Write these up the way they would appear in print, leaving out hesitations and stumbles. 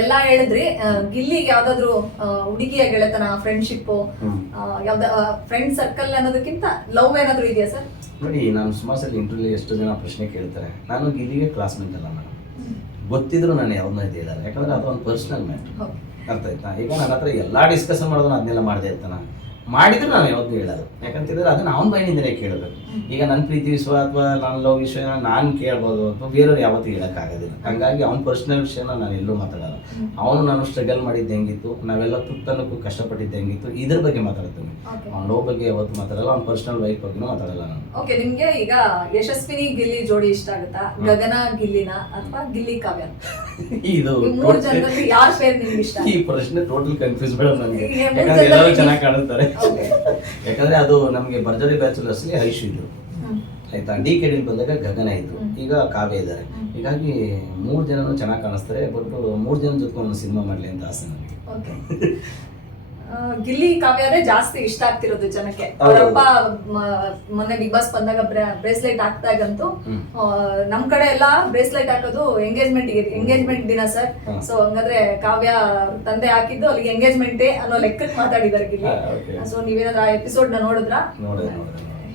ಎಲ್ಲ ಹೇಳಿದ್ರಿ. ಗಿಲ್ಲಿಗೆ ಯಾವ್ದಾದ್ರು ಹುಡುಗಿಯ ಗೆಳೆತನ, ಫ್ರೆಂಡ್ಶಿಪ್, ಯಾವ್ದ ಫ್ರೆಂಡ್ ಸರ್ಕಲ್ ಅನ್ನೋದಕ್ಕಿಂತ ಲವ್ ಏನಾದ್ರು ಇದೆಯಾ ಸರ್? ನೋಡಿ, ನಾನು ಸುಮಾರು ಸಲ ಇಂಟರ್ವ್ಯೂ ಎಷ್ಟು ಜನ ಪ್ರಶ್ನೆ ಕೇಳ್ತಾರೆ. ನಾನು ಗಿಲ್ಲಿಗೆ ಕ್ಲಾಸ್ಮೇಟ್ ಅಲ್ಲ ಮೇಡಮ್, ಗೊತ್ತಿದ್ರು ನಾನು ಯಾವ್ದನ್ನ ಇದ್ದಿಲ್ಲ. ಯಾಕಂದ್ರೆ ಅದು ಒಂದು ಪರ್ಸನಲ್ ಮ್ಯಾಟ್ರ್, ಅರ್ಥ ಆಯ್ತಾ? ಈಗ ನನ್ನ ಹತ್ರ ಎಲ್ಲ ಡಿಸ್ಕಷನ್ ಮಾಡೋದು ಅದನ್ನೆಲ್ಲ ಮಾಡದೇ ಇರ್ತಾನೆ. ಮಾಡಿದ್ರು ನಾನು ಯಾವತ್ತೂ ಹೇಳೋದು, ಯಾಕಂತಂದ್ರೆ ಅದನ್ನ ಅವನ ಬಾಯಿನಿಂದಲೇ ಕೇಳಬೇಕು. ಈಗ ನನ್ನ ಪ್ರೀತಿ ವಿಶ್ವ ಅಥವಾ ನನ್ನ ಲವ್ ವಿಷಯನ ನಾನು ಕೇಳ್ಬೋದು, ಅಥವಾ ಬೇರೆಯವ್ರು ಯಾವತ್ತೂ ಹೇಳೋಕ್ಕಾಗೋದಿಲ್ಲ. ಹಂಗಾಗಿ ಅವ್ನ ಪರ್ಸನಲ್ ವಿಷಯನ ನಾನು ಎಲ್ಲೂ ಮಾತಾಡೋಲ್ಲ. ಅವನು ನಾನು ಸ್ಟ್ರಗಲ್ ಮಾಡಿದ್ದು ಹೆಂಗಿತ್ತು, ನಾವೆಲ್ಲ ತುತ್ತನಕ್ಕೂ ಕಷ್ಟಪಟ್ಟಿದ್ದು ಹೆಂಗಿತ್ತು, ಇದ್ರ ಬಗ್ಗೆ ಮಾತಾಡ್ತೀನಿ. ಅವ್ನ ಲವ್ ಬಗ್ಗೆ ಯಾವತ್ತು ಮಾತಾಡಲ್ಲ, ಅವ್ನ ಪರ್ಸನಲ್ ಲೈಫ್ ಬಗ್ಗೆ ಮಾತಾಡಲ್ಲ ನಾನು. ಓಕೆ, ನಿಮ್ಗೆ ಈಗ ಯಶಸ್ವಿನಿ ಗಿಲ್ಲಿ ಜೋಡಿ ಇಷ್ಟ ಆಗುತ್ತಾ, ಗಗನ ಗಿಲ್ಲಿನ ಅಥವಾ ಗಿಲ್ಲಿ ಕಾವ್ಯ? ಇದು ಮೂರು ಜನರಲ್ಲಿ ಯಾರ ಪೇರ್ ನಿಮ್ಗೆ ಇಷ್ಟ? ಈ ಪ್ರಶ್ನೆ ಟೋಟಲ್ ಕನ್ಫ್ಯೂಸ್ ಬೇಡ ನನಗೆ, ಯಾಕಂದ್ರೆ ಎಲ್ಲರೂ ಚೆನ್ನಾಗಿ ಕಾಣುತ್ತಾರೆ. ಯಾಕಂದ್ರೆ ಅದು ನಮಗೆ ಭರ್ಜರಿ ಬ್ಯಾಚುಲರ್ಸ್ ಐಶು ಇದ್ರು, ಆಯ್ತಾ? DKD ಬಂದಾಗ ಗಗನ ಇದ್ರು, ಈಗ ಕಾವ್ಯ ಇದ್ದಾರೆ. ಹೀಗಾಗಿ 3 ಜನನು ಚೆನ್ನಾಗಿ ಕಾಣಿಸ್ತಾರೆ. ಬಟ್ 3 ಜನ ಜೊತೆ ಒಂದು ಸಿನಿಮಾ ಮಾಡ್ಲಿ ಅಂತ ಆಸೆ ನನಗೆ. ಗಿಲ್ಲಿ ಕಾವ್ಯರೇ ಜಾಸ್ತಿ ಇಷ್ಟ ಆಗ್ತಿರೋದು ಜನಕ್ಕೆ. ಅವರಪ್ಪ ಮೊನ್ನೆ ಬಿಗ್ ಬಾಸ್ ಬಂದಾಗ ಬ್ರೇಸ್ಲೆಟ್ ಹಾಕ್ದಾಗಂತೂ ನಮ್ ಕಡೆ ಎಲ್ಲ ಬ್ರೇಸ್ಲೆಟ್ ಹಾಕೋದು ಎಂಗೇಜ್ಮೆಂಟ್ ದಿನ ಸರ್. ಸೊ ಹಂಗಾದ್ರೆ ಕಾವ್ಯ ತಂದೆ ಹಾಕಿದ್ದು ಅಲ್ಲಿಗೆ ಎಂಗೇಜ್ಮೆಂಟ್ ಡೇ ಅನ್ನೋ ಲೆಕ್ಕಕ್ಕೆ ಮಾತಾಡಿದಾರೆ ಗಿಲ್ಲಿ. ಸೊ ನೀವೇನಾದ್ರೂ ಆ ಎಪಿಸೋಡ್ ನ ನೋಡಿದ್ರಾ?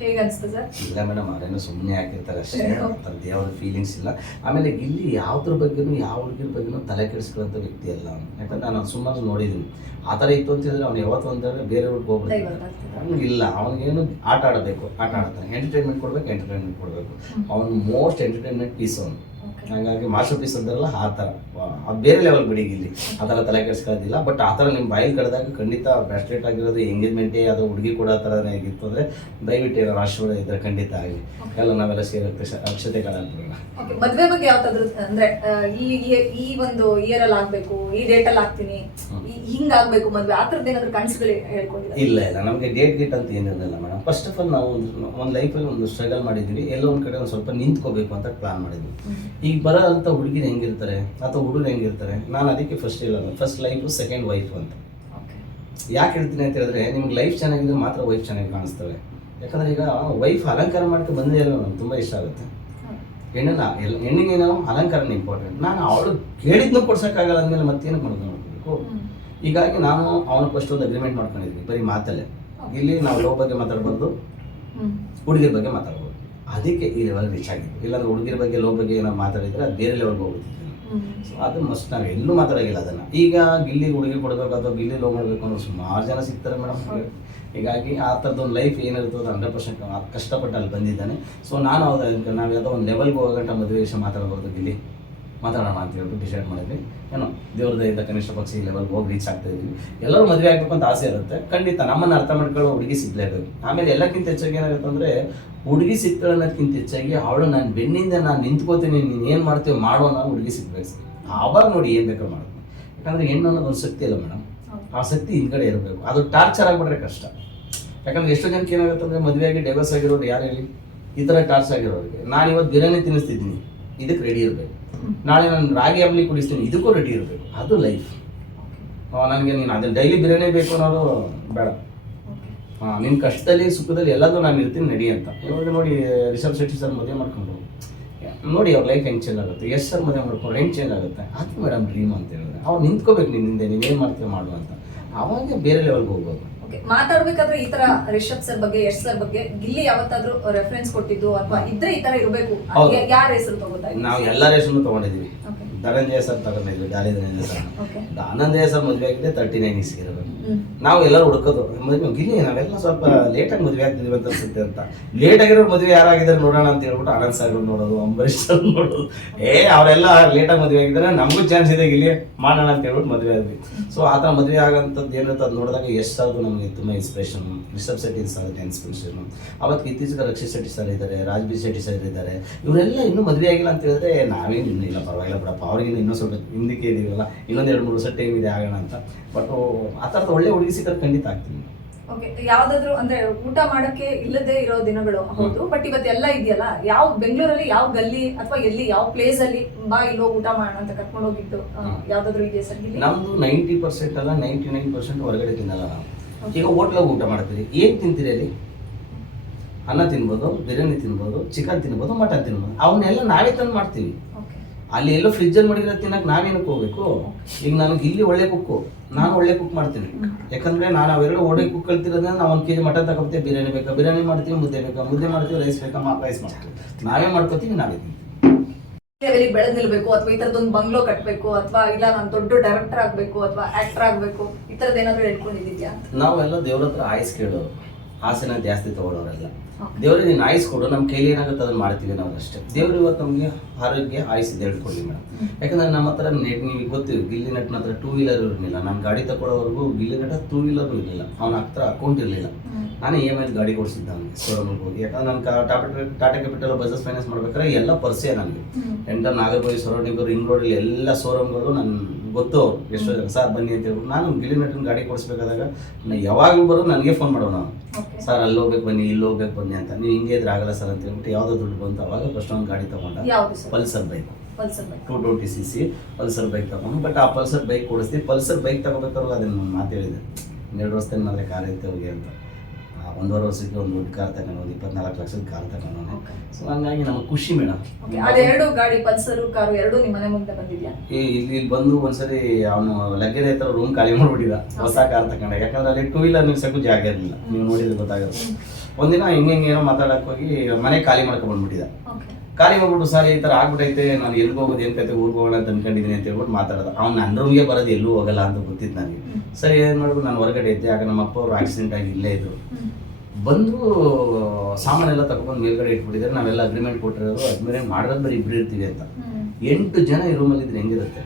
ಹೇಗೆ ಅನ್ಸುತ್ತೆ ಸರ್? ಇಲ್ಲ ಮೇಡಮ್, ಅವರೇನೋ ಸುಮ್ಮನೆ ಹಾಕಿರ್ತಾರೆ ಅಷ್ಟೇ, ಅದ್ರದ್ದು ಯಾವ್ದು ಫೀಲಿಂಗ್ಸ್ ಇಲ್ಲ. ಆಮೇಲೆ ಗಿಲ್ಲಿ ಯಾವ್ದ್ರ ಬಗ್ಗೆನೂ ಯಾವ ಹುಡುಗಿರ ಬಗ್ಗೆನೂ ತಲೆ ಕೆಡಿಸ್ಕೊಳ್ಳೋಂಥ ವ್ಯಕ್ತಿ ಅಲ್ಲ ಅವನು. ಯಾಕಂದ್ರೆ ನಾನು ಸುಮಾರು ನೋಡಿದ್ದೀನಿ. ಆ ಥರ ಇತ್ತು ಅಂತ ಹೇಳಿದ್ರೆ ಅವ್ನು ಯಾವತ್ತು ಅಂತಾರೆ ಬೇರೆ ಹುಡುಗ ಹೋಗ್ಬಿಡ್ತಾರೆ. ಇಲ್ಲ, ಅವನಿಗೇನು ಆಟ ಆಡಬೇಕು, ಆಟ ಆಡ್ತಾನೆ. ಎಂಟರ್ಟೈನ್ಮೆಂಟ್ ಕೊಡಬೇಕು. ಅವನು ಮೋಸ್ಟ್ ಎಂಟರ್ಟೈನ್ಮೆಂಟ್ ಪೀಸ್ ಅವನು. ಹಾಗಾಗಿ ಮಾಸ್ಟರ್ ಪೀಸ್ ಅಂತಾರಲ್ಲ ಆ ಥರ, ಅದು ಬೇರೆ ಲೆವೆಲ್ ಬಿಡಿ. ಗಿಲ್ಲಿ ಆ ಥರ ತಲೆ ಕೆಡಿಸ್ಕೊಳ್ಳೋದಿಲ್ಲ. ಬಟ್ ಆ ಥರ ನಿಮ್ಮ ಬಾಯಿಲ್ ಕಳೆದಾಗ ಖಂಡಿತ ಬ್ರಾಸ್ಲೆಟ್ ಆಗಿರೋದು ಎಂಗೇಜ್ಮೆಂಟೇ ಅದು ಹುಡುಗಿ ಕೂಡ ಆ ಥರನೇ ಆಗಿತ್ತು ಅಂದರೆ ದಯವಿಟ್ಟು ಏನಾರು ಆಶೀರ್ವಾದ ಇದ್ದರೆ ಖಂಡಿತ ಆಗಲಿ. ಎಲ್ಲ ನಾವೆಲ್ಲ ಸೇರಿ ಅಕ್ಷತೆ ಕಾಣೋಣ. ಮದುವೆ ಬಗ್ಗೆ ಯಾವ್ದಾದ್ರು ಅಂದ್ರೆ ಈ ಒಂದು ಇಯರ್ ಅಲ್ಲಿ ಆಗ್ಬೇಕು, ಈ ಡೇಟ್ ಅಲ್ಲಿ ಆಗ್ತೀನಿ, ಹಿಂಗಾಗ್ಬೇಕು ಮದ್ವೆ, ಆ ಥರದ್ದು ಏನಾದ್ರು ಕನಸುಗಳು ಹೇಳ್ಕೊಂಡಿಲ್ಲ? ಇಲ್ಲ, ನಮಗೆ ಡೇಟ್ ಅಂತ ಏನಿರಲಿಲ್ಲ ಮೇಡಮ್. ಫಸ್ಟ್ ಆಫ್ ಆಲ್ ನಾವು ಒಂದು ಲೈಫಲ್ಲಿ ಒಂದು ಸ್ಟ್ರಗಲ್ ಮಾಡಿದ್ವಿ, ಎಲ್ಲೋ ಒಂದು ಕಡೆ ಒಂದು ಸ್ವಲ್ಪ ನಿಂತ್ಕೋಬೇಕು ಅಂತ ಪ್ಲಾನ್ ಮಾಡಿದ್ವಿ. ಈಗ ಬರೋ ಅಂತ ಹುಡುಗಿರು ಹೆಂಗಿರ್ತಾರೆ ಅಥವಾ ಹುಡುಗರು ಹೆಂಗಿರ್ತಾರೆ, ನಾನು ಅದಕ್ಕೆ ಫಸ್ಟ್ ಹೇಳೋದು, ಫಸ್ಟ್ ಲೈಫು ಸೆಕೆಂಡ್ ವೈಫು ಅಂತ. ಯಾಕೆ ಹೇಳ್ತೀನಿ ಅಂತ ಹೇಳಿದ್ರೆ, ನಿಮ್ಗೆ ಲೈಫ್ ಚೆನ್ನಾಗಿದ್ರೆ ಮಾತ್ರ ವೈಫ್ ಚೆನ್ನಾಗಿ ಕಾಣಿಸ್ತವೆ. ಯಾಕಂದ್ರೆ ಈಗ ವೈಫ್ ಅಲಂಕಾರ ಮಾಡ್ಕೊಂಡು ಬಂದೇ ಇಲ್ಲ, ನನಗೆ ತುಂಬ ಇಷ್ಟ ಆಗುತ್ತೆ. ಹೆಣ್ಣಿಗೆ ನಾವು ಅಲಂಕಾರನ ಇಂಪಾರ್ಟೆಂಟ್. ನಾನು ಅವಳು ಕೇಳಿದ್ನೂ ಕೊಡ್ಸೋಕ್ಕಾಗಲ್ಲ ಅಂದಮೇಲೆ ಮತ್ತೇನು ಮಾಡ್ಬೇಕು. ಹೀಗಾಗಿ ನಾನು ಅವನ ಫಸ್ಟ್ ಒಂದು ಅಗ್ರಿಮೆಂಟ್ ಮಾಡ್ಕೊಂಡಿದ್ವಿ, ಬರೀ ಮಾತಲ್ಲೇ. ಇಲ್ಲಿ ನಾವು ಲವ್ ಬಗ್ಗೆ ಮಾತಾಡ್ಬಾರ್ದು, ಹುಡುಗಿರ ಬಗ್ಗೆ ಮಾತಾಡ್ಬೋದು. ಅದಕ್ಕೆ ಈ ಲೆವೆಲ್ ರೀಚ್ ಆಗಿದ್ವಿ. ಇಲ್ಲಾಂದ್ರೆ ಹುಡುಗಿರ ಬಗ್ಗೆ ಲವ್ ಬಗ್ಗೆ ನಾವು ಮಾತಾಡಿದ್ರೆ ಅದು ಬೇರೆ ಲೆವೆಲ್ಗೆ ಹೋಗ್ಬಿಡ್ತೀವಿ. ಸೊ ಅದು ಮಸ್ಟ್ ನಾವು ಎಲ್ಲೂ ಮಾತಾಡೋಗಿಲ್ಲ ಅದನ್ನು. ಈಗ ಗಿಲ್ಲಿ ಹುಡುಗಿ ಕೊಡಬೇಕು ಅಥವಾ ಗಿಲ್ಲಿ ಲವ್ ಮಾಡಬೇಕು ಅನ್ನೋ ಸುಮಾರು ಜನ ಸಿಗ್ತಾರೆ ಮೇಡಮ್. ಹೀಗಾಗಿ ಆ ಥರದೊಂದು ಲೈಫ್ ಏನಿರ್ತದೆ 100% ಕಷ್ಟಪಟ್ಟು ಅಲ್ಲಿ ಬಂದಿದ್ದಾನೆ. ಸೊ ನಾವು ಯಾವುದೋ ಒಂದು ಲೆವೆಲ್ಗೆ ಹೋಗಂಟ ಮದುವೆ ವಿಷಯ ಮಾತಾಡ್ಬೋದು, ಗಿಲ್ಲಿ ಮಾತಾಡೋಣ ಅಂತ ಹೇಳ್ಬಿಟ್ಟು ಡಿಸೈಡ್ ಮಾಡಿದ್ವಿ. ಏನೋ ದೇವ್ರದಿಂದ ಕನಿಷ್ಠ ಪಕ್ಷ ಈ ಲೆವೆಲ್ಗೆ ಹೋಗಿ ರೀಚ್ ಆಗ್ತಾ ಇದ್ವಿ. ಎಲ್ಲರೂ ಮದುವೆ ಆಗಬೇಕು ಅಂತ ಆಸೆ ಇರುತ್ತೆ. ಖಂಡಿತ ನಮ್ಮನ್ನು ಅರ್ಥ ಮಾಡ್ಕೊಳ್ಳೋ ಹುಡುಗಿ ಸಿಗ್ಲೇಬೇಕು. ಆಮೇಲೆ ಎಲ್ಲಕ್ಕಿಂತ ಹೆಚ್ಚಾಗಿ ಏನಾಗುತ್ತೆ ಅಂದರೆ, ಹುಡುಗಿ ಸಿಗ್ತಾಳೆ ಅನ್ನೋದಕ್ಕಿಂತ ಹೆಚ್ಚಾಗಿ ಅವಳು ನಾನು ಬೆನ್ನಿಂದ ನಾನು ನಿಂತ್ಕೋತೀನಿ, ನೀನು ಏನು ಮಾಡ್ತೀವಿ ಮಾಡೋಣ, ಹುಡುಗಿ ಸಿಗ್ಬೇಕು. ಆವಾಗ ನೋಡಿ ಏನು ಬೇಕಾದ್ರೂ ಮಾಡೋದು. ಯಾಕಂದರೆ ಹೆಣ್ಣು ಅನ್ನೋದು ಒಂದು ಶಕ್ತಿ ಅಲ್ಲ ಮೇಡಮ್, ಆ ಶಕ್ತಿ ಹಿಂದ್ಗಡೆ ಇರಬೇಕು. ಅದು ಟಾರ್ಚರ್ ಆಗಿಬಿಟ್ರೆ ಕಷ್ಟ. ಯಾಕಂದ್ರೆ ಎಷ್ಟೋ ಜನಕ್ಕೆ ಏನಾಗುತ್ತೆ ಅಂದರೆ, ಮದುವೆಯಾಗಿ ಡೈವರ್ಸ್ ಆಗಿರೋರು ಯಾರು ಹೇಳಿ, ಈ ಥರ ಟಾರ್ಚರ್ ಆಗಿರೋರಿಗೆ. ನಾನು ಇವತ್ತು ಬಿರಿಯಾನಿ ತಿನ್ನಿಸ್ತಿದ್ದೀನಿ, ಇದಕ್ಕೆ ರೆಡಿ ಇರಬೇಕು. ನಾಳೆ ನಾನು ರಾಗಿ ಅಂಬ್ಲಿ ಕುಡಿಸ್ತೀನಿ, ಇದಕ್ಕೂ ರೆಡಿ ಇರಬೇಕು. ಅದು ಲೈಫ್. ನನಗೆ ನೀನು ಅದನ್ನು ಡೈಲಿ ಬಿರಿಯಾನಿ ಬೇಕು ಅನ್ನೋದು ಬೇಡ. ನಿನ್ನ ಕಷ್ಟದಲ್ಲಿ ಸುಖದಲ್ಲಿ ಎಲ್ಲದೂ ನಾನು ಇರ್ತೀನಿ, ನಡಿ ಅಂತ. ಇವಾಗ ನೋಡಿ, ರಿಷಬ್ ಶೆಟ್ಟಿ ಸರ್ ಮದುವೆ ಮಾಡ್ಕೊಂಡು ನೋಡಿ ಅವ್ರ ಲೈಫ್ ಹೆಂಗೆ ಚೇಂಜ್ ಆಗುತ್ತೆ. ಎಸ್ ಸರ್ ಮದುವೆ ಮಾಡ್ಕೊಂಡು ಹೆಂಗೆ ಚೇಂಜ್ ಆಗುತ್ತೆ. ಅದು ಮೇಡಮ್ ಡ್ರೀಮ್ ಅಂತ ಹೇಳಿದ್ರೆ ಅವ್ರು ನಿಂತ್ಕೋಬೇಕು ನಿನ್ನಿಂದೆ, ನೀವೇನು ಮಾಡ್ತೀವಿ ಮಾಡು ಅಂತ. ಆವಾಗ ಬೇರೆ ಲೆವೆಲ್ಗೆ ಹೋಗ್ಬೋದು. ಮಾತಾಡ್ಬೇಕಾದ್ರೆ ಈ ತರ ರಿಷಬ್ ಸರ್ ಬಗ್ಗೆ, ಯಶ್ ಸರ್ ಬಗ್ಗೆ ಗಿಲ್ಲಿ ಯಾವತ್ತಾದ್ರೂ ರೆಫರೆನ್ಸ್ ಕೊಟ್ಟಿದ್ದು ಅಥವಾ ಇದ್ರೆ ಈ ತರ ಇರಬೇಕು, ಯಾರ ಹೆಸರು ತಗೋತಾ? ನಾವು ಎಲ್ಲರ ಹೆಸರು ತಗೊಂಡಿದೀವಿ. ಧನಂಜಯ ಸರ್ ತಗೊಂಡಿದ್ವಿ, ಗಾಲಿ ಧನಂಜಯ ಸರ್. ಧನಂಜಯ ಸರ್ ಮದುವೆ ಆಗಿದೆ 39 ಇಯರ್ಸ್ಗಿರೋದು. ನಾವು ಎಲ್ಲರೂ ಹುಡುಕೋದು ಮದುವೆ ಗಿಲ್ಲಿ, ನಾವೆಲ್ಲ ಸ್ವಲ್ಪ ಲೇಟಾಗಿ ಮದುವೆ ಆಗ್ತಿದ್ವಿ ಅಂತ ಅನ್ಸುತ್ತೆ ಅಂತ. ಲೇಟ್ ಆಗಿರೋ ಮದುವೆ ಯಾರಾಗಿದ್ದಾರೆ ನೋಡೋಣ ಅಂತ ಹೇಳ್ಬಿಟ್ಟು ಆನಂದ್ ಸರ್ ನೋಡೋದು, ಅಂಬರೀಶ್ ಸರ್ ನೋಡೋದು. ಅವರೆಲ್ಲ ಲೇಟಾಗಿ ಮದುವೆ ಆಗಿದ್ದಾರೆ, ನಮಗೂ ಚಾನ್ಸ್ ಇದೆ ಗಿಲ್ಲಿ ಮಾಡೋಣ ಅಂತ ಹೇಳ್ಬಿಟ್ಟು ಮದುವೆ ಆದ್ವಿ. ಸೊ ಆ ಥರ ಮದುವೆ ಆಗೋಂಥದ್ದು ಏನಿರುತ್ತೆ ಅದು ನೋಡಿದಾಗ ಎಷ್ಟು ಅದು ನಮಗೆ ತುಂಬ inspiration. Rishab Shetty sir inspiration. ಅವತ್ತು ಇತ್ತೀಚೆಗೆ ರಕ್ಷಿತ್ ಶೆಟ್ಟಿ ಸರ್ ಇದ್ದಾರೆ, ರಾಜ್ಬೀರ್ ಶೆಟ್ಟಿ ಸರ್ ಇದ್ದಾರೆ. ಇವರೆಲ್ಲ ಇನ್ನೂ ಮದುವೆ ಆಗಿಲ್ಲ ಅಂತ ಹೇಳಿದ್ರೆ ನಾವೇನು ಇನ್ನೂ ಇಲ್ಲ, ಪರವಾಗಿಲ್ಲ ಬಿಡಪ್ಪ, ಅವ್ರಿಗಿನ್ನ ಇನ್ನೂ ಸ್ವಲ್ಪ ಹಿಂದಕ್ಕೆ ಇದೀವಲ್ಲ, ಇನ್ನೊಂದು 2-3 ವರ್ಷ ಟೈಮ್ ಇದೆ ಆಗೋಣ ಅಂತ. ಬಟ್ ಆ ಥರದ ಒಳ್ಳೆ ಹುಡುಗಿ ಸಿಕ್ಕರೆ ಖಂಡಿತ ಆಗ್ತೀನಿ. ಓಕೆ, ಯಾವ್ದಾದ್ರು ಅಂದ್ರೆ ಊಟ ಮಾಡಕ್ಕೆ ಇಲ್ಲದೆ ಇರೋ ದಿನಗಳು ಹೌದು, ಬಟ್ ಇವತ್ತೆಲ್ಲ ಇದೆಯಲ್ಲ, ಯಾವ ಬೆಂಗಳೂರಲ್ಲಿ ಯಾವ ಗಲ್ಲಿ ಅಥವಾ ಎಲ್ಲಿ ಯಾವ ಪ್ಲೇಸ್ ಅಲ್ಲಿ ಬಾ ಇಲ್ಲೋ ಊಟ ಮಾಡೋಣ ಅಂತ ಕರ್ಕೊಂಡು ಹೋಗಿದ್ದು ಯಾವ್ದಾದ್ರು ಇದೆಯಾ ಸರ್? ನಮ್ದು 90% ಅಲ್ಲ 99% ಹೊರಗಡೆ ತಿನ್ನಲ್ಲ ನಾವು. ಈಗ ಹೋಟ್ಲಾಗ ಊಟ ಮಾಡ್ತೀರಿ, ಏನು ತಿಂತೀರಿ ಅಲ್ಲಿ? ಅನ್ನ ತಿನ್ಬೋದು, ಬಿರಿಯಾನಿ ತಿನ್ಬೋದು, ಚಿಕನ್ ತಿನ್ಬೋದು, ಮಟನ್ ತಿನ್ಬೋದು. ಅವನ್ನೆಲ್ಲ ನಾವೇ ತಂದು ಮಾಡ್ತೀವಿ. ಅಲ್ಲಿ ಎಲ್ಲೋ ಫ್ರಿಜ್ಜಲ್ಲಿ ಮಡಗಿರೋ ತಿನ್ನಕ್ಕೆ ನಾವೇನಕ್ಕೆ ಹೋಗ್ಬೇಕು? ಈಗ ನನಗೆ ಇಲ್ಲಿ ಒಳ್ಳೆ ಕುಕ್ಕು, ನಾನು ಒಳ್ಳೆ ಕುಕ್ ಮಾಡ್ತೀನಿ. ಯಾಕಂದ್ರೆ ನಾನು ಅವೆರಡು ಒಳ್ಳೆ ಕುಕ್ ಕಲ್ತಿರೋದ್ರಿಂದ ನಾವು 1 kg ಮಟನ್ ತಗೊಳ್ತೀವಿ, ಬಿರಿಯಾನಿ ಮಾಡ್ತೀವಿ, ಮುದ್ದೆ ಮಾಡ್ತೀವಿ, ರೈಸ್ ಮಾಡ್ತೀವಿ, ನಾವೇ ಮಾಡ್ಕೋತೀವಿ, ನಾವೇ ಬೆಳೆದ್ ನಿಲ್ಬೇಕು ಅಥವಾ ಈ ತರದೊಂದು ಬಂಗ್ಲೋ ಕಟ್ಬೇಕು ಅಥವಾ ಇಲ್ಲ ನಾನು ದೊಡ್ಡ ಡೈರೆಕ್ಟರ್ ಆಗ್ಬೇಕು ಅಥವಾ ಆಕ್ಟರ್ ಆಗ್ಬೇಕು, ಈ ತರದ್ ಏನಾದ್ರು ಹೇಳ್ಕೊಂಡಿದ್ಯಾ? ನಾವೆಲ್ಲ ದೇವ್ರ ಹತ್ರ ಆಯ್ಸ್ ಕೇಳೋರು, ಆಸೆನ ಜಾಸ್ತಿ ತಗೊಳ್ಳೋರೆಲ್ಲ. ದೇವ್ರಿಗೆ ನೀನು ಆಯ್ಸ್ ಕೊಡು, ನಮ್ಮ ಕೈಲಿ ಏನಾಗುತ್ತೆ ಅದನ್ನ ಮಾಡ್ತೀವಿ ನಾವು ಅಷ್ಟೇ. ದೇವ್ರು ಇವತ್ತು ನಮಗೆ ಆರೋಗ್ಯ ಆಯ್ಸ್ ಇದೆ ಹೇಳ್ಕೊಳ್ಳಿ ಮೇಡಮ್. ಯಾಕಂದ್ರೆ ನಮ್ಮ ಹತ್ರ ನಿಮಗೆ ಗೊತ್ತಿವಿ, ಗಿಲ್ಲಿ ನಟನ ಹತ್ರ 2 ವೀಲರ್ ಇರಲಿಲ್ಲ. ನಾನು ಗಾಡಿ ತಗೊಳ್ಳೋವರೆಗೂ ಗಿಲ್ಲಿ ನಟ 2 ವೀಲರ್ ಇರಲಿಲ್ಲ, ಅವನ ಹತ್ರ ಅಕೌಂಟ್ ಇರಲಿಲ್ಲ. ನಾನು EMI ಗಾಡಿ ಕೊಡಿಸಿದ್ದ ಅವನಿಗೆ ಶೋರೂಮಿಗೆ ಹೋಗಿ. ಯಾಕಂದ್ರೆ ನಾನು ಟಾಟಾ ಕ್ಯಾಪಿಟಲ್ ಬಜಾಜ್ ಫೈನಾನ್ಸ್ ಮಾಡ್ಬೇಕಾದ್ರೆ ಎಲ್ಲ ಪರ್ಸೆ ನನಗೆ ಎಂಟರ್ ನಾಗರಬಾವಿ ಸರೌಂಡಿಂಗ್ ರಿಂಗ್ ರೋಡಲ್ಲಿ ಎಲ್ಲ ಶೋರೂಮ್ಗಳು ನನ್ನ ಗೊತ್ತು. ಅವ್ರು ಎಷ್ಟೋ ಜನ ಸರ್ ಬನ್ನಿ ಅಂತ ಹೇಳ್ಬಿಟ್ಟು ನಾನು ಗಿಲ್ಲಿ ನಟನ ಗಾಡಿ ಕೊಡಿಸ್ಬೇಕಾದಾಗ ಯಾವಾಗಲೂ ಬರೋ ನನಗೆ ಫೋನ್ ಮಾಡೋಣ, ಸರ್ ಅಲ್ಲಿ ಹೋಗ್ಬೇಕು ಬನ್ನಿ, ಇಲ್ಲಿ ಹೋಗ್ಬೇಕು ಬನ್ನಿ ಅಂತ. ನೀವು ಹಿಂಗೆ ಇದ್ರೆ ಆಗಲ್ಲ ಸರ್ ಅಂತ ಹೇಳ್ಬಿಟ್ಟು ಯಾವುದೋ ದುಡ್ಡು ಬಂತು. ಅವಾಗ ಫಸ್ಟ್ ಒಂದು ಗಾಡಿ ತಗೊಂಡ, Pulsar bike 220cc Pulsar bike ತಗೊಂಡು. ಬಟ್ ಆ ಪಲ್ಸರ್ ಬೈಕ್ ಕೊಡಿಸ್ತೀವಿ. ಪಲ್ಸರ್ ಬೈಕ್ ತಗೋಬೇಕಾದ್ರೆ ಅದನ್ನು ನಾನು ಮಾತು ಹೇಳಿದೆ, 2 ವರ್ಷದಲ್ಲಿ ಮಾತ್ರ ಕಾರ್ ಐತೆ ಹೋಗಿ ಅಂತ. 1.5 ವರ್ಷಕ್ಕೆ ಒಂದು ದೊಡ್ಡ ಕಾರ್ ತಗೊಂಡು, ಒಂದು 24 ಲಕ್ಷದ ಕಾರ್ ತಗೊಂಡು. ಸೊ ಹಂಗಾಗಿ ನಮಗೆ ಖುಷಿ ಮೇಡಮ್. ಅದೆರಡು ಗಾಡಿ ಪಲ್ಸರು ಕಾರು ಎರಡು ನಿಮ್ಮ ಮನೆ ಮುಂದೆ ಬಂದಿದ್ಯಾ? ಇಲ್ಲಿ ಬಂದು ಒಂದ್ಸರಿ ಅವನು ಲಗ್ಗೆರೆ ಹತ್ರ ರೂಮ್ ಖಾಲಿ ಮಾಡ್ಬಿಟ್ಟಿದ, ಹೊಸ ಕಾರ್ ತಗೊಂಡ. ಯಾಕಂದ್ರೆ ಅಲ್ಲಿ 2 ವೀಲರ್ ನಿಲ್ಸಕ್ಕೂ ಜಾಗ ಇರಲಿಲ್ಲ, ನೀವು ನೋಡಿದ್ರೆ ಗೊತ್ತಾಗುತ್ತೆ. ಒಂದಿನ ಹಿಂಗೆ ಏನೋ ಮಾತಾಡಕ್ ಹೋಗಿ ಮನೆ ಖಾಲಿ ಮಾಡ್ಕೊಂಡು ಬಂದ್ಬಿಟ್ಟಿದ. ಖಾಲಿ ಮಾಡ್ಬಿಟ್ಟು ಸರ್ ಈ ಥರ ಆಗ್ಬಿಟ್ಟೈತೆ, ನಾನು ಎಲ್ಲಿಗೆ ಹೋಗೋದು ಏನು ಕತೆ, ಊರಿಗೆ ಹೋಗೋಣ ಅಂತ ಅನ್ಕೊಂಡಿದ್ದೀನಿ ಅಂತ ಹೇಳ್ಬಿಟ್ಟು ಮಾತಾಡೋದು. ಅವ್ನು ನನ್ನ ರೂಮ್ಗೆ ಬರೋದು ಎಲ್ಲೂ ಹೋಗಲ್ಲ ಅಂತ ಗೊತ್ತಿತ್ತು ನನಗೆ. ಸರಿ ಏನು ಮಾಡ್ಬಿಟ್ಟು ನಾನು ಹೊರಗಡೆ ಇದ್ದೆ. ಆಗ ನಮ್ಮ ಅಪ್ಪ ಅವರು ಆಕ್ಸಿಡೆಂಟ್ ಆಗಿ ಇಲ್ಲೇ ಇದ್ರು. ಬಂದು ಸಾಮಾನೆಲ್ಲ ತಗೊಂಡು ಮೇಲ್ಗಡೆ ಇಟ್ಬಿಟ್ಟಿದ್ದಾರೆ. ನಾವೆಲ್ಲ ಅಗ್ರಿಮೆಂಟ್ ಕೊಟ್ಟಿರೋದು, ಅಗ್ರಿಮೆಂಟ್ ಮಾಡೋದು ಬರೀ ಇಬ್ಬರು ಇರ್ತೀವಿ ಅಂತ. 8 ಜನ ಈ ರೂಮಲ್ಲಿ ಇದ್ರೆ ಹೆಂಗಿರುತ್ತೆ?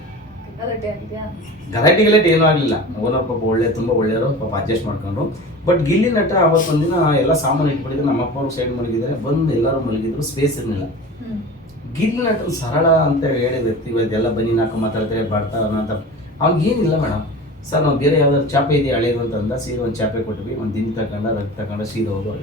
ಗಲಾಟೆ ಏನೂ ಆಗಲಿಲ್ಲ. ಓನರ್ ಪಾಪ ತುಂಬ ಒಳ್ಳೆಯವರು, ಪಾಪ ಅಡ್ಜಸ್ಟ್ ಮಾಡ್ಕೊಂಡು. ಬಟ್ ಗಿಲ್ಲಿ ನಟ ಅವತ್ತೊಂದಿನ ಎಲ್ಲ ಸಾಮಾನು ಇಟ್ಬಿಟ್ಟಿದ್ರೆ ನಮ್ಮ ಅಪ್ಪ ಅವ್ರು ಸೈಡ್ ಮಲಗಿದ್ದಾರೆ, ಬಂದು ಎಲ್ಲರೂ ಮಲಗಿದ್ರು, ಸ್ಪೇಸ್ ಇರಲಿಲ್ಲ. ಗಿಲ್ಲಿ ನಟ ಸರಳ ಅಂತ ಹೇಳಿ ವ್ಯಕ್ತಿ, ಇವತ್ತೆಲ್ಲ ಬನ್ನಿ ನಾಲ್ಕು ಮಾತಾಡ್ತಾರೆ ಬಾಡ್ತಾರ ಅಂತ. ಅವ್ನಿಗೇನಿಲ್ಲ ಮೇಡಮ್. ಸರ್ ನಾವು ಬೇರೆ ಯಾವ್ದಾದ್ರು ಚಾಪೆ ಇದೆ ಹಳೇದು ಅಂತಂದ, ಸೀರೆ ಒಂದು ಚಾಪೆ ಕೊಟ್ವಿ, ಒಂದು ದಿನ ತಗೊಂಡ ರಗ್ ತಗೊಂಡ ಸೀರೆ ಹೋಗೋ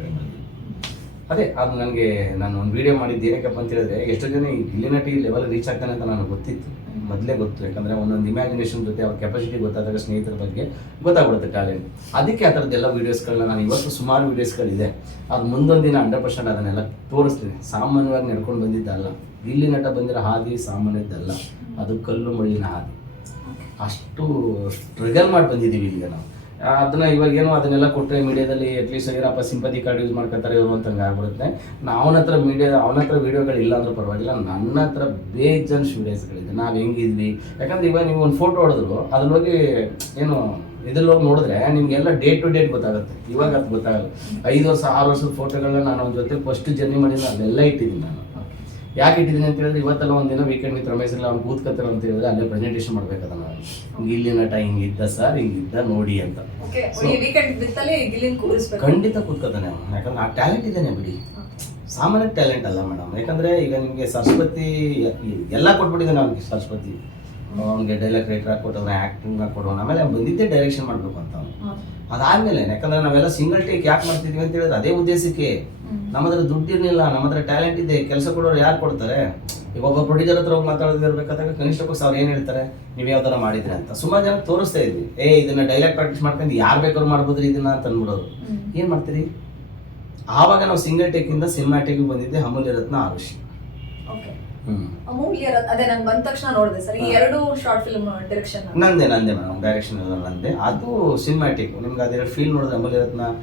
ಅದೇ. ಅದು ನನಗೆ ನಾನು ಒಂದು ವೀಡಿಯೋ ಮಾಡಿದ್ದು ಏನಕ್ಕಪ್ಪ ಅಂತ ಹೇಳಿದ್ರೆ, ಎಷ್ಟೋ ಜನ ಈ ಗಿಲ್ಲಿ ನಟಿ ಲೆವೆಲ್ ರೀಚ್ ಆಗ್ತಾನೆ ಅಂತ ನನಗೆ ಗೊತ್ತಿತ್ತು, ಮೊದಲೇ ಗೊತ್ತು. ಯಾಕಂದರೆ ಒಂದೊಂದು ಇಮ್ಯಾಜಿನೇಷನ್ ಜೊತೆ ಅವ್ರ ಕೆಪಾಸಿಟಿ ಗೊತ್ತಾದಾಗ ಸ್ನೇಹಿತರ ಬಗ್ಗೆ ಗೊತ್ತಾಗ್ಬಿಡುತ್ತೆ ಟ್ಯಾಲೆಂಟ್. ಅದಕ್ಕೆ ಆ ಥರದ್ದೆಲ್ಲ ವೀಡಿಯೋಸ್ಗಳನ್ನ ನಾನು ಇವತ್ತು ಸುಮಾರು ವೀಡಿಯೋಸ್ಗಳಿದೆ. ಅದು ಮುಂದೊಂದು ದಿನ 100% ಅದನ್ನೆಲ್ಲ ತೋರಿಸ್ತೀನಿ. ಸಾಮಾನ್ಯವಾಗಿ ನಡ್ಕೊಂಡು ಬಂದಿದ್ದಲ್ಲ, ಗಿಲ್ಲಿ ನಟ ಬಂದಿರೋ ಹಾದಿ ಸಾಮಾನ್ಯದ್ದಲ್ಲ, ಅದು ಕಲ್ಲು ಮುಳ್ಳಿನ ಹಾದಿ. ಅಷ್ಟು ಸ್ಟ್ರಗಲ್ ಮಾಡಿ ಬಂದಿದ್ದೀವಿ ಈಗ ನಾವು. ಅದನ್ನ ಇವಾಗೇನೋ ಅದನ್ನೆಲ್ಲ ಕೊಟ್ಟರೆ ಮೀಡಿಯಾದಲ್ಲಿ ಅಟ್ಲೀಸ್ಟ್ ಏನಪ್ಪ ಸಿಂಪತಿ ಕಾರ್ಡ್ ಯೂಸ್ ಮಾಡ್ಕೊತಾರೆ ಇವರು ಅಂತಂಗೆ ಆಗ್ಬಿಡುತ್ತೆ. ಅವನ ಹತ್ರ ವೀಡಿಯೋಗಳಿಲ್ಲ ಅಂದ್ರೂ ಪರವಾಗಿಲ್ಲ, ನನ್ನ ಹತ್ರ ಬೇಜನ್ಸ್ ವೀಡಿಯೋಸ್ಗಳಿದೆ. ನಾವು ಹೆಂಗಿದ್ವಿ, ಯಾಕಂದ್ರೆ ಇವಾಗ ನೀವು ಒಂದು ಫೋಟೋ ಹೊಡೆದ್ರು ಅದ್ರಲ್ಲಿ ಹೋಗಿ ಏನು ಇದ್ರಲ್ಲಿ ಹೋಗಿ ನೋಡಿದ್ರೆ ನಿಮಗೆಲ್ಲ ಡೇಟ್ ಟು ಡೇಟ್ ಗೊತ್ತಾಗುತ್ತೆ. ಇವಾಗ ಅದು ಗೊತ್ತಾಗಲ್ಲ. 5 ವರ್ಷ 6 ವರ್ಷದ ಫೋಟೋಗಳನ್ನ ನಾನು ಅವ್ನ ಜೊತೆ ಫಸ್ಟ್ ಜರ್ನಿ ಮಾಡಿದ್ರೆ ಅಲ್ಲೆಲ್ಲ ಇಟ್ಟಿದ್ದೀನಿ ನಾನು. ಯಾಕೆ ಇಟ್ಟಿದ್ದೀನಿ ಅಂತ ಹೇಳಿದ್ರೆ, ಇವತ್ತೆಲ್ಲ ಒಂದಿನ ವೀಕೆಂಡ್ ವಿತ್ ರಮೇಶ್ ಅವ್ನು ಕೂತ್ಕತ್ತಾರೆ ಅಂತ ಹೇಳಿದ್ರೆ ಅಲ್ಲೇ ಪ್ರೆಸೆಂಟೇಷನ್ ಮಾಡ್ಬೇಕದ ನಾನು. ಗಿಲ್ಲಿ ನಟ ಹಿಂಗಿದ್ದ ಸರ್, ಹಿಂಗಿದ್ದ ನೋಡಿ ಅಂತ. ಖಂಡಿತ ಕೂತ್ಕೊತಾನೆ ಅವನು. ಯಾಕಂದ್ರೆ ಆ ಟ್ಯಾಲೆಂಟ್ ಇದ್ದಾನೆ ಬಿಡಿ, ಸಾಮಾನ್ಯ ಟ್ಯಾಲೆಂಟ್ ಅಲ್ಲ ಮೇಡಮ್. ಯಾಕಂದ್ರೆ ಈಗ ನಿಮಗೆ ಸರಸ್ವತಿ ಎಲ್ಲ ಕೊಟ್ಬಿಟ್ಟಿದ್ದಾನೆ ಅವ್ನಿಗೆ. ಸರಸ್ವತಿ ಅವ್ನಿಗೆ ಡೈಲಾಗ್ ರೈಟರ್ ಹಾಕೊಟ್ಟವನ, ಆ್ಯಕ್ಟಿಂಗ್ ಹಾಕೊಡೋನು, ಆಮೇಲೆ ಬಂದಿದ್ದೇ ಡೈರೆಕ್ಷನ್ ಮಾಡಬೇಕು ಅಂತ ಅವನು. ಅದಾದ್ಮೇಲೆ ಯಾಕಂದ್ರೆ ನಾವೆಲ್ಲ ಸಿಂಗಲ್ ಟೇಕ್ ಯಾಕೆ ಮಾಡ್ತಿದ್ವಿ ಅಂತ ಹೇಳಿದ್ರೆ ಅದೇ ಉದ್ದೇಶಕ್ಕೆ. ನಮ್ಮ ಹತ್ರ ದುಡ್ಡು ಇರಲಿಲ್ಲ, ನಮ್ಮ ಹತ್ರ ಟ್ಯಾಲೆಂಟ್ ಇದೆ, ಕೆಲಸ ಕೊಡೋರು ಯಾರು ಕೊಡ್ತಾರೆ? ಈಗ ಒಬ್ಬ ಪ್ರೊಡ್ಯೂಸರ್ ಹತ್ರ ಹೋಗಿ ಮಾತಾಡೋದಿರ್ಬೇಕಾದಾಗ ಕನಿಷ್ಠ ಪಕ್ಷ ಅವ್ರು ಏನು ಹೇಳ್ತಾರೆ, ನೀವು ಯಾವ್ದಾರ ಮಾಡಿದ್ರೆ ಅಂತ. ಸುಮಾರು ಜನ ತೋರಿಸ್ತಾ ಇದ್ವಿ, ಇದನ್ನ ಡೈಲಾಗ್ ಪ್ರಾಕ್ಟೀಸ್ ಮಾಡ್ಕೊಂಡು ಯಾರು ಬೇಕಾದ್ರು ಮಾಡ್ಬೋದ್ರಿ ಇದನ್ನ ಅಂತ ಅಂದ್ಬಿಡೋರು. ಏನು ಮಾಡ್ತೀರಿ? ಆವಾಗ ನಾವು ಸಿಂಗಲ್ ಟೇಕಿಂದ ಸಿನಿಮಾಟಿಕ್ ಬಂದಿದ್ದೆ ಅಮೂಲ್ಯ ರತ್ನ ಆರುಷಿ. ಅದೇ ನಂಗೆ ಬಂದ ತಕ್ಷಣ ನೋಡಿದೆ ಸರ್ ಈ 2 ಶಾರ್ಟ್ ಫಿಲ್ಮ್ ಡೈರೆಕ್ಷನ್ ನಂದೇ ಮೇಡಮ್. ಡೈರೆಕ್ಷನ್ ಎಲ್ಲ ನಂದೇ. ಅದು ಸಿನಿಮಾಟಿಕ್. ನಿಮ್ಗೆ ಅದೆರಡು ಫೀಲ್ ನೋಡಿದ್ರೆ ಅಮೂಲ್ಯ ರತ್ನ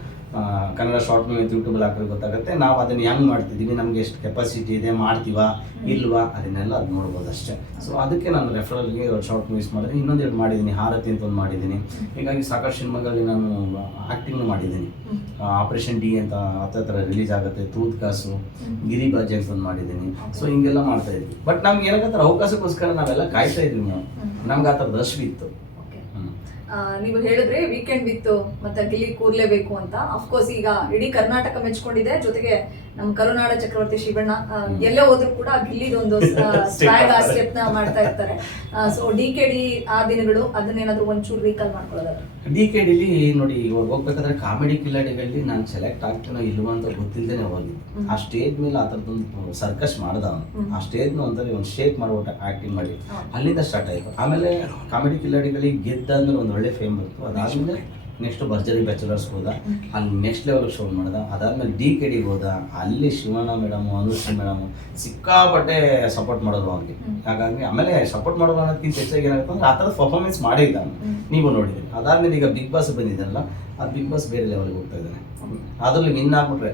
ಕನ್ನಡ ಶಾರ್ಟ್ ಮೂವಿ ಅಂತ ಯೂಟ್ಯೂಬಲ್ಲಿ ಹಾಕಿದ್ರೆ ಗೊತ್ತಾಗುತ್ತೆ. ನಾವು ಅದನ್ನು ಹೆಂಗೆ ಮಾಡ್ತಿದ್ದೀವಿ, ನಮಗೆ ಎಷ್ಟು ಕೆಪಾಸಿಟಿ ಇದೆ, ಮಾಡ್ತೀವಾ ಇಲ್ವಾ, ಅದನ್ನೆಲ್ಲ ಅದು ನೋಡ್ಬೋದು ಅಷ್ಟೇ. ಸೊ ಅದಕ್ಕೆ ನಾನು ರೆಫರಲ್ಗೆ ಶಾರ್ಟ್ ಮೂವೀಸ್ ಮಾಡಿದ್ದೀನಿ. ಇನ್ನೊಂದೆರಡು ಮಾಡಿದ್ದೀನಿ, ಹಾರತಿ ಅಂತ ಒಂದು ಮಾಡಿದ್ದೀನಿ. ಹೀಗಾಗಿ ಸಾಕಷ್ಟು ಸಿನಿಮಾಗಳಲ್ಲಿ ನಾನು ಆ್ಯಕ್ಟಿಂಗ್ ಮಾಡಿದ್ದೀನಿ. ಆಪರೇಷನ್ ಡಿ ಅಂತ ಹತ್ರ ರಿಲೀಸ್ ಆಗುತ್ತೆ, ತೂತ್ ಕಾಸು, ಗಿರಿಬಾಜಿ ಅಂತ ಒಂದು ಮಾಡಿದ್ದೀನಿ. ಸೊ ಹಿಂಗೆಲ್ಲ ಮಾಡ್ತಾ ಇದ್ವಿ. ಬಟ್ ನಮ್ಗೆ ಏನಾಗತ್ತಾರೆ ಅವಕಾಶಕ್ಕೋಸ್ಕರ ನಾವೆಲ್ಲ ಕಾಯ್ತಾ ಇದ್ವಿ ನಾವು. ನಮ್ಗೆ ಆ ಥರದ ರಶ್ವಿ ಇತ್ತು. ನೀವು ಹೇಳಿದ್ರೆ ವೀಕೆಂಡ್ ವಿತ್ತು ಮತ್ತೆ ಗಿಲ್ಲಿ ಕೂರ್ಲೇಬೇಕು ಅಂತ. ಅಫ್ಕೋರ್ಸ್ ಈಗ ಇಡೀ ಕರ್ನಾಟಕ ಮೆಚ್ಕೊಂಡಿದೆ, ಜೊತೆಗೆ ನಮ್ಮ ಕರುನಾಡ ಚಕ್ರವರ್ತಿ ಶಿವಣ್ಣ ಎಲ್ಲೇ ಹೋದ್ರು ಕೂಡ ಗಿಲ್ಲಿದೊಂದು ಸ್ಟೆಪ್ ನ ಮಾಡ್ತಾ ಇರ್ತಾರೆ. ಸೊ DKD ಆ ದಿನಗಳು ಅದನ್ನೇನಾದ್ರೂ ಒಂಚೂರು ರೀಕಾಲ್ ಮಾಡ್ಕೊಳ್ಳೋದಾದ್ರೆ? DKDಲಿ ನೋಡಿ, ಇವಾಗ ಹೋಗ್ಬೇಕಾದ್ರೆ ಕಾಮಿಡಿ ಕಿಲಾಡಿಗಳಲ್ಲಿ ನಾನು ಸೆಲೆಕ್ಟ್ ಆಗ್ತೀನೋ ಇಲ್ವಾ ಅಂತ ಗೊತ್ತಿಲ್ಲದೇನೆ ಹೋಗಿದ್ದು. ಆ ಸ್ಟೇಜ್ ಮೇಲೆ ಆ ಥರದೊಂದು ಸರ್ಕಸ್ ಮಾಡ್ದ ಅವನು. ಆ ಸ್ಟೇಜ್ನ ಒಂದ್ಸರಿ ಒಂದು ಶೇಕ್ ಮಾಡ್ಬಿಟ್ಟು ಆ್ಯಕ್ಟಿಂಗ್ ಮಾಡಿ ಅಲ್ಲಿಂದ ಸ್ಟಾರ್ಟ್ ಆಯಿತು. ಆಮೇಲೆ ಕಾಮಿಡಿ ಕಿಲಾಡಿಗಳಿಗೆ ಗೆದ್ದ ಅಂದ್ರೆ ಒಂದು ಒಳ್ಳೆ ಫೇಮ್ ಬಂತು. ಅದಾದ್ಮೇಲೆ ನೆಕ್ಸ್ಟ್ ಭರ್ಜರಿ ಬ್ಯಾಚುಲರ್ಸ್ ಹೋದ, ಅಲ್ಲಿ ನೆಕ್ಸ್ಟ್ ಲೆವೆಲ್ ಶೋ ಮಾಡ್ದ. ಅದಾದ್ಮೇಲೆ DKD ಹೋದ, ಅಲ್ಲಿ ಶಿವಣ್ಣ ಮೇಡಮ್, ಅನುಶ್ರೀ ಮೇಡಮ್ ಸಿಕ್ಕಾಪಟ್ಟೆ ಸಪೋರ್ಟ್ ಮಾಡೋರು ಅವ್ರಿಗೆ. ಹಾಗಾಗಿ ಆಮೇಲೆ ಸಪೋರ್ಟ್ ಮಾಡೋದು ಅನ್ನೋದಕ್ಕಿಂತ ಹೆಚ್ಚಾಗಿ ಏನಾಗುತ್ತೆ ಅಂದ್ರೆ ಆ ಥರದ ಪರ್ಫಾರ್ಮೆನ್ಸ್ ಮಾಡಿದ್ದ ನೀವು ನೋಡಿದ್ರಿ. ಅದಾದ್ಮೇಲೆ ಈಗ ಬಿಗ್ ಬಾಸ್ ಬಂದಿದ್ದಾರಲ್ಲ, ಆ ಬಿಗ್ ಬಾಸ್ ಬೇರೆ ಲೆವೆಲ್ಗೆ ಹೋಗ್ತಾ ಇದ್ದಾನೆ. ಅದರಲ್ಲಿ ವಿನ್ ಆಗ್ಬಿಟ್ರೆ